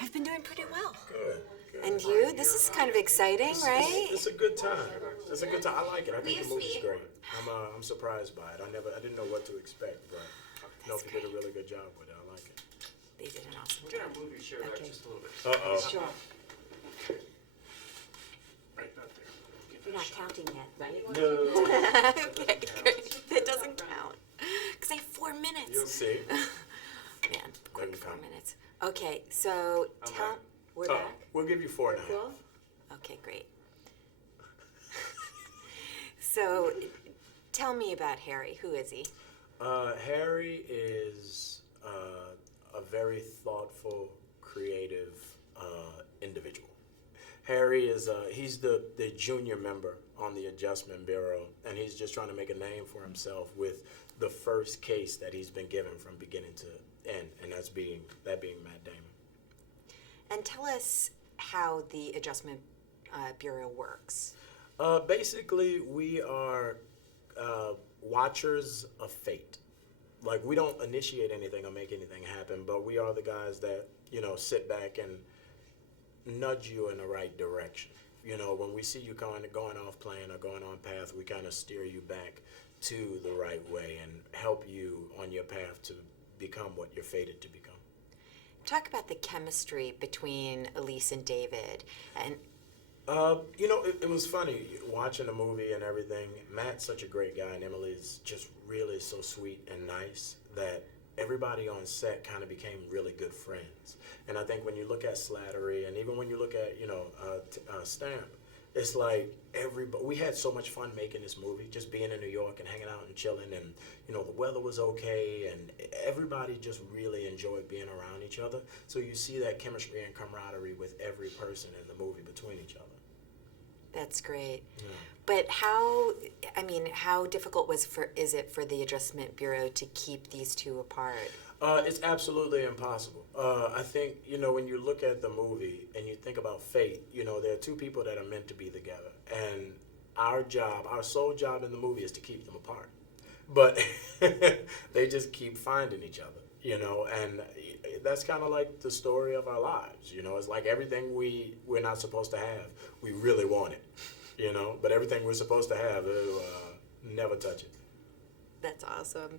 I've been doing pretty well. Good. Good. And you? This is kind of exciting, right? It's a good time. It's a good time. I like it. I think the movie's great. I'm surprised by it. I didn't know what to expect, but Nolfi did a really good job with it. I like it. They did an awesome Get job. our movie share back just a little bit. Uh-oh. Sure. Right back there. Give You're that a not shot. counting yet, right? No. Okay, great. That doesn't count. Because I have 4 minutes. You'll see. Man, quick you 4 come. minutes. Okay, so I'm tell... back. We're Oh, back? we'll give you 4 now. Cool? Okay, great. So, tell me about Harry. Who is he? Harry is a very thoughtful, creative individual. Harry is he's the junior member on the Adjustment Bureau, and he's just trying to make a name for himself with the first case that he's been given from beginning to end, and that being Matt Damon. And tell us how the Adjustment Bureau works. Basically, we are watchers of fate. Like, we don't initiate anything or make anything happen, but we are the guys that, sit back and nudge you in the right direction. When we see you going off plan or going on path, we kind of steer you back to the right way and help you on your path to become what you're fated to become. Talk about the chemistry between Elise and David. And it was funny watching the movie and everything. Matt's such a great guy, and Emily's just really so sweet and nice that everybody on set kind of became really good friends. And I think when you look at Slattery, and even when you look at Stamp, it's like we had so much fun making this movie, just being in New York and hanging out and chilling, and the weather was okay, and everybody just really enjoyed being around each other. So you see that chemistry and camaraderie with every person in the movie between each other. that's great. Yeah. But how difficult is it for the Adjustment Bureau to keep these two apart? It's absolutely impossible. I think, when you look at the movie and you think about fate, there are two people that are meant to be together. And our sole job in the movie is to keep them apart. But they just keep finding each other, and that's kind of like the story of our lives. It's like everything we're not supposed to have, we really want it, but everything we're supposed to have, never touch it. That's awesome.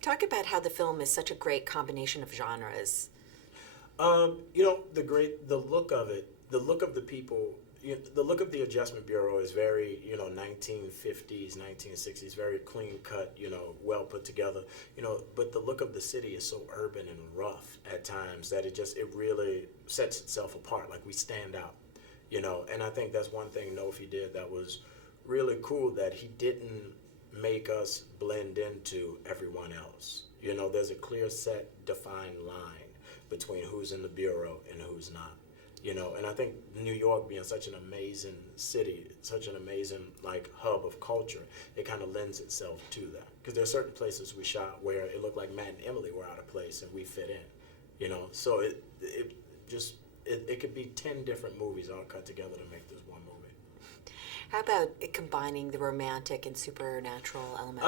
Talk about how the film is such a great combination of genres. The look of it, the look of the people, the look of the Adjustment Bureau is very, 1950s, 1960s, very clean cut, well put together, but the look of the city is so urban and rough at times that it really sets itself apart, like we stand out, and I think that's one thing Nolfi did that was really cool, that he didn't make us blend into everyone else. There's a clear set, defined line between who's in the Bureau and who's not. And I think New York being such an amazing city, such an amazing hub of culture, it kind of lends itself to that. Because there are certain places we shot where it looked like Matt and Emily were out of place and we fit in. So it could be 10 different movies all cut together to make this one movie. How about combining the romantic and supernatural elements?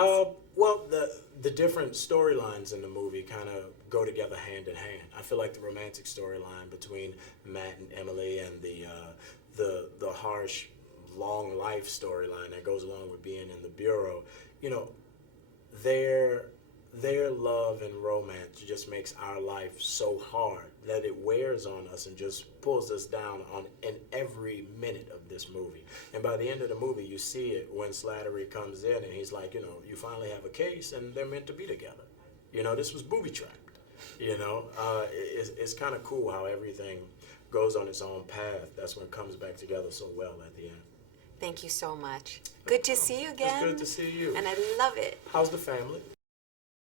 Well, the different storylines in the movie kind of go together hand in hand. I feel like the romantic storyline between Matt and Emily and the harsh, long life storyline that goes along with being in the Bureau, their love and romance just makes our life so hard that it wears on us and just pulls us down in every minute of this movie. And by the end of the movie, you see it when Slattery comes in and he's like, you finally have a case and they're meant to be together. This was booby-trapped. It's kind of cool how everything goes on its own path. That's when it comes back together so well at the end. Thank you so much. Good to see you again. It's good to see you. And I love it. How's the family?